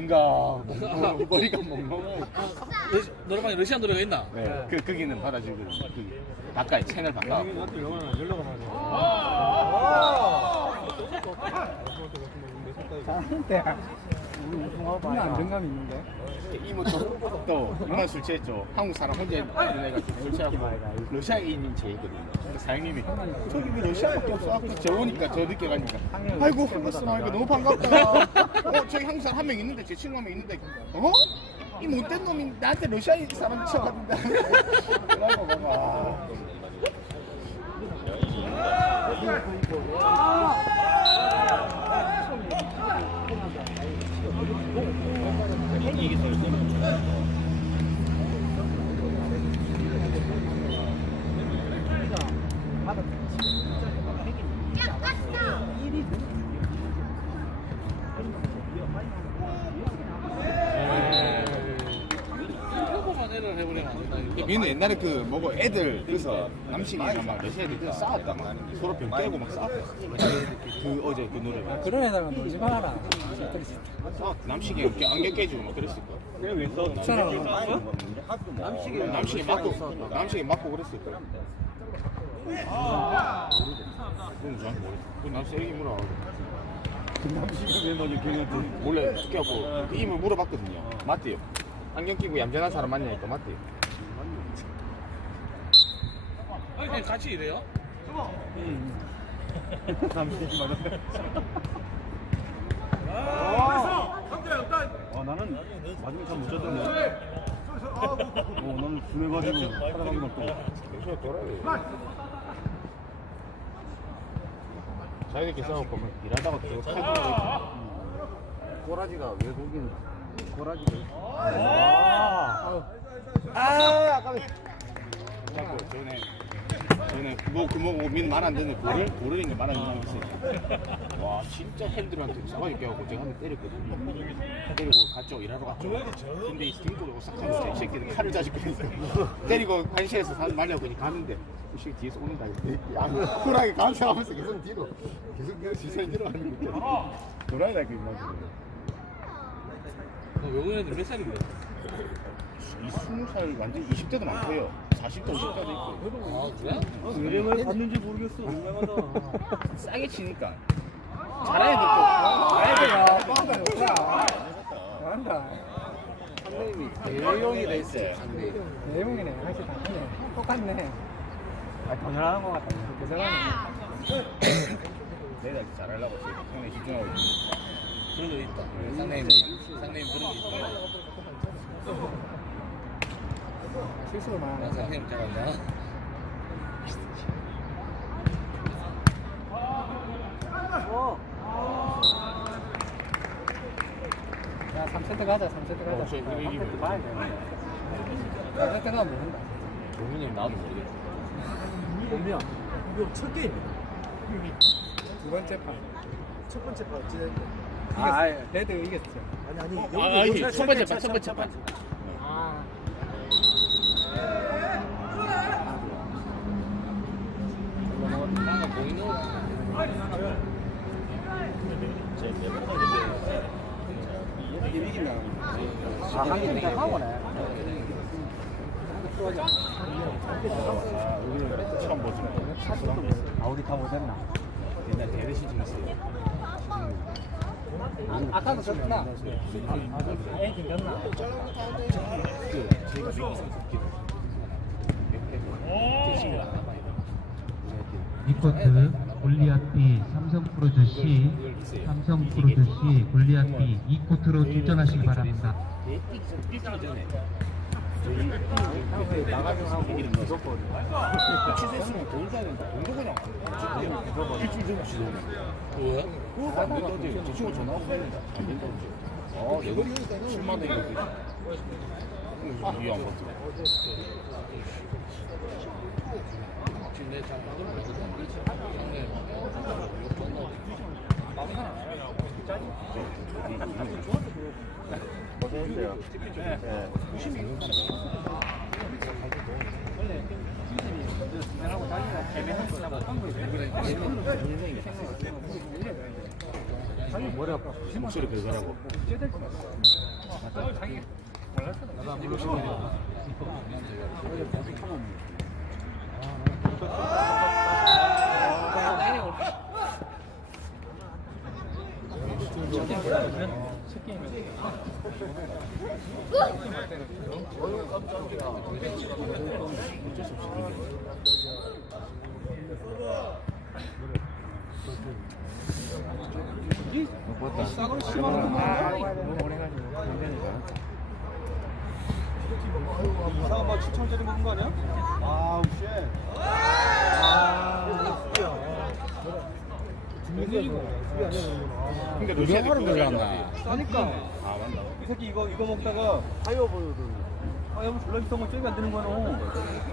인가 뭐, 머리가 멍멍해. 러시- 노래방에 러시안 노래가 있나? 네, 그 거기는 받아주고 거기 바꿔 채널 바꿔. 잘하는데 우리 안 정감 있는데 이모 또 이만 술 취했죠. 한국 사람 혼자 있는 애가 술 취하고 러시아에 있는 제이거든요. 근데 사장님이 저기 왜 러시아밖에 없어? 아까 저 오니까 저 늦게 가니까 아이고 한국 사람 이거 너무 반갑다. 어 저기 한국 사람 한 명 있는데 제 친구 한 명 있는데 어? 이 못된 놈이 나한테 러시아 사람 치어가준다. 그러고 봐봐. 한국만 애를 해버리면 안 된다니까. 민우 옛날에 그 뭐고 애들 그래서 남식이랑 막 러시아 애들 그 싸웠다 막 서로 병 깨고 막 싸웠다. 그 어제 그 노래가. 그런 애다가 놀지 마라 아, 남식이 이렇게 안경 깨지고 막 그랬을 거야. 사람 남식이 남식이 맞고 남식이 맞고 그랬을 거야. 그건 저한테 모르겠어. 그 남식 애기 물어. 남식이 왜 너지 걔한테 몰래 껴고 그 이름을 물어봤거든요. 맞대요. 안경 끼고 얌전한 사람 맞냐니까 맞대요. 아니 그냥 같이 일해요? 아. 나는 마지막에 잘못 잤던데. 어 나는 분해가지고 하다가지고 또. 요새 돌아야 자기들끼리 싸우고 보면 일하다가 또 칼도 꼬라지가 외국인 꼬라지가. 아, 아까비. 전에 전에 뭐 그뭐고 민 말안 듣는 고를 고를인 말안 듣는 있어요. 와 진짜 핸들한테 싸가지 깨갖고 제가 한 대 때렸거든요. 때리고 갔죠 일하러 갔죠. 근데 이 등골을 싹하면서 이 새끼들 칼을 있어. 때리고 관시에서 사 말려고 그니 가는데 이 새끼 뒤에서 오는다 이거. 야 쿨하게 감싸하면서 계속 뒤로 계속 그 시선이 들어가는 거 있잖아. 돌아야 그. 너 외국 애들 몇 살인데? 이 스무 살 완전 20대도 많고요. 40대 50대도 있고. 아 그래? 왜 봤는지 모르겠어. 유명하다. 싸게 치니까. 잘하는 애들 좀. 잘하는 애들 잘한다 상대님이 대용이 돼 있어요. 내용이네 확실히 다르네 똑같네 아 더 잘하는 것 같다 더 잘하네 내가 잘하려고 지금 형에 집중하고 있는 그런 거 있다. 상대님 상대님 그런 게 있다. 실수를 많이 난 하네 상대님 잘한다. 야 3세트 가자 3세트 가자 어, 저 이거 이기면 아, 봐야 돼 3세트 가면 모른다 종민이 형 나도 모르겠다. 봄이야. 이거 첫 게임. 두 번째 판 첫 번째 판 어찌 아, 레드 이겼죠 아니 아니. 아, 아니, 첫 번째 판, 첫 번째 판. 아 방금 보이는 아, 한개 더 하고네. 됐나? 아까도? 아, 엔진 안 와봐요. 이코트 골리앗 B 삼성 프로즈 C 삼성 프로즈 C 골리앗 B 이 코트로 출전하시기 바랍니다. 아, 내가 7만 원 이거 이안 받더라. 지금 받으면 되거든. 상대 욕 존나. 고생했어요. 아파. 목소리 긁으라고. 나도 안 불러주네. 이상한 말 추천짜리 먹은 거 아니야? 아우 쉣. 아, 수비야. 그러니까 너 시합을 들어간다. 싸니까. 아. 이 새끼 이거 이거 먹다가 하이어 보여도 하이어 졸라 비싼 거 쟤가 안 되는 거야 너.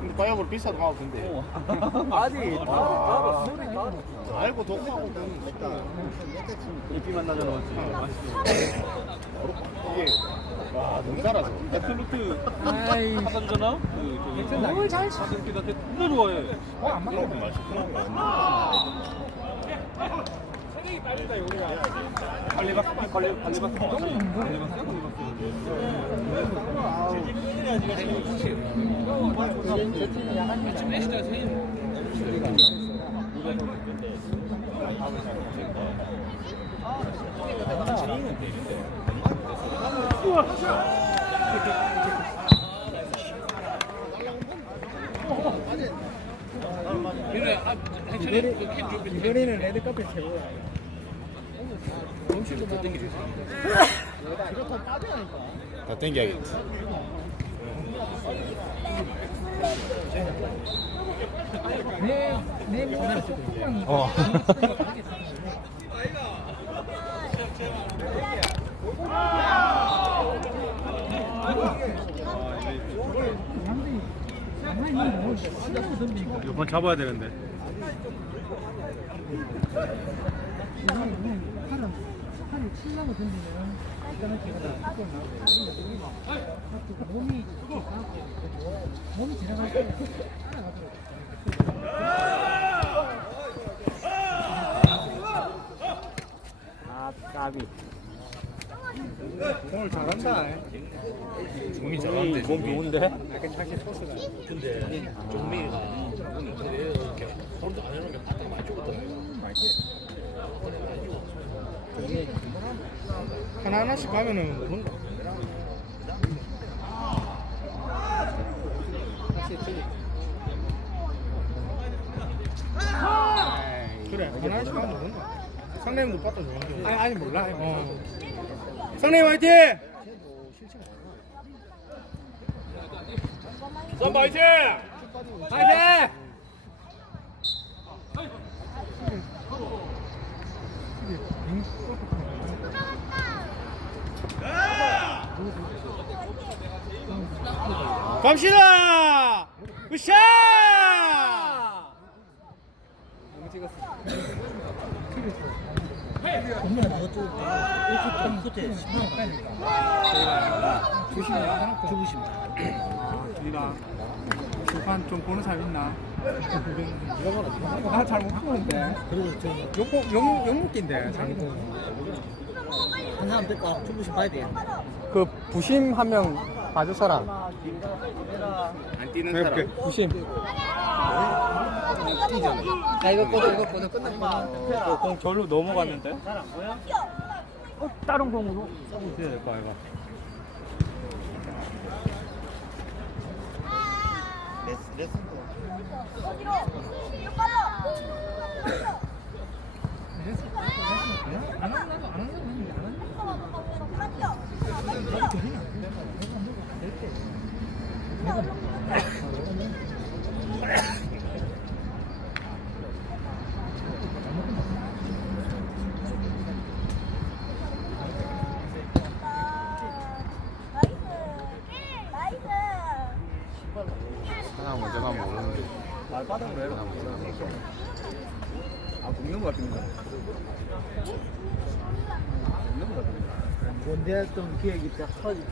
근데 빠야볼 비싸도 하고 근데. 어. 아니 다 소리 다. 알고 독하고 먹다. 이피 만나잖아. 이게 와 너무 달아서. 애플루트 하다주잖아. 그 저기 뭘잘 사진기 나한테 존나 좋아해. 이런 맛있구나. 그래, 아, 좀. 이번에는 레드카펫 최고야. 더 땡기죠. 다 땡겨야겠지. 내내 몸에 콧방이 어. 이번 잡아야 되는데. 팔은 팔을 치려고 던지면 일단은 제가 몸이 몸이 지나갈 때 따라가더라고요. 아, 까비. 오늘 잘한다. 몸이 잘하는데. 몸 좋은데? 약간 자기 소스가. 근데 종민이가 그래 이렇게 홀도 안 해놓은 게 바닥 많이 죽었더라고요. 하나 하나씩 가면은 뭔가. 그래 하나 하나씩 가면 뭔가. 상대님도 빠져 좋은데. 아니, 아니 몰라. 어. 상대님 화이팅! 선바 화이팅! 파이팅! 갑시다! 으쌰! 정말 너도 이렇게 좀 그때 10만 빼니까. 조심히 해놓고 주무시면 우리가 주판 좀 보는 사람 있나? 나 잘 못 보는데. 그리고 저 욕, 욕, 욕먹기인데 잘 못 보는 한 사람 될까? 주무시 봐야 돼. 그 부심 한 명 봐줄 사람. 안 뛰는 사람. 부심. 야 이거 꺼져 이거 꺼져 끝났구나. 공 절로 넘어갔는데? 어, 다른 공으로 될 거야, 이거. 안 하나 먼저 가면 오는데. 말바닥으로 해라. 아 먹는 거 같습니다. 뭔데 좀 기획이 딱 터지.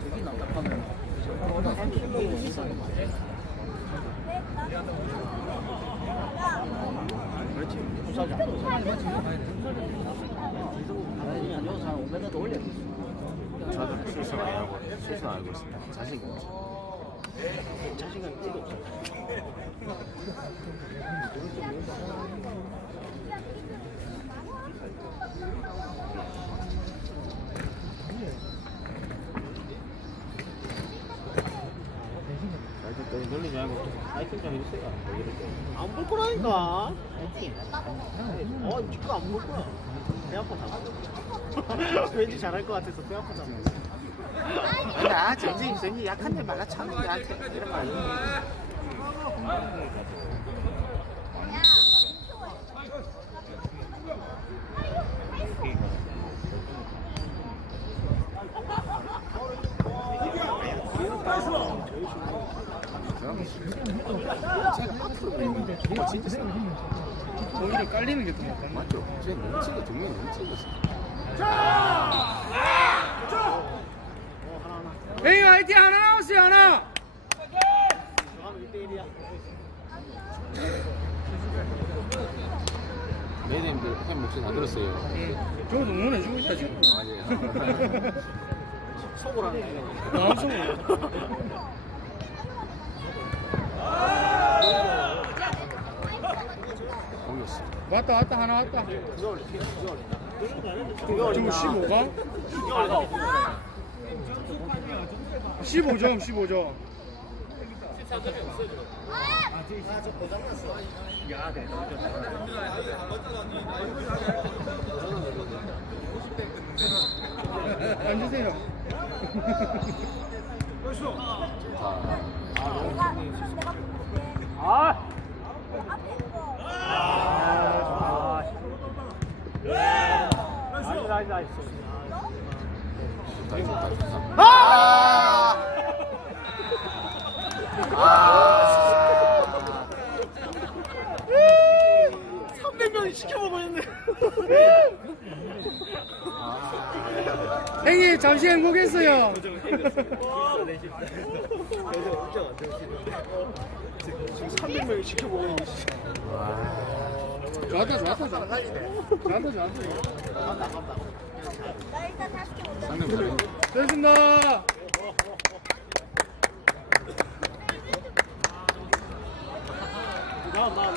저기 나tak하면 그렇지. 부사자. 맞지 이거 봐야 돼한 여기서 한 5m도 올려. 저도 실수 많이 하고 실수 알고 있습니다. 자신감 없어. 자신감이. 하여튼 너희 놀리지 말고 파이팅 좀 해주세요. 안볼 거라니까. 어, 니가 안볼 거야. 배 아파서. 왠지 잘할 것 같아서 배 아파서. 나 정진이 정이 약한데 말라 참는 나한테 이런 거 아니야. 오히려 깔리는 게더 맞죠? 제 뭉치가 정말 뭉치겠어. 에이 화이팅 하나 남았어요 하나 들어가면 1대1이야. 매니저님들 팬 목소리 다 들었어요. 저거 응원해주고 있다 지금 아니에요. 속으로 하는 거나 엄청 공이었어. 왔다 왔다 하나 왔다 지금 15가? 15점 15점 앉으세요 아! 나이스 나이스 나이스 좋다, 좋다, 좋다. 아! 아! 300명이 시켜먹고 있네. 형님 잠시 행복했어요. 지금 300명이 시켜먹고 있는 좋았다 좋았다 좋았다 좋았다 좋았다 상대 그래. 됐습니다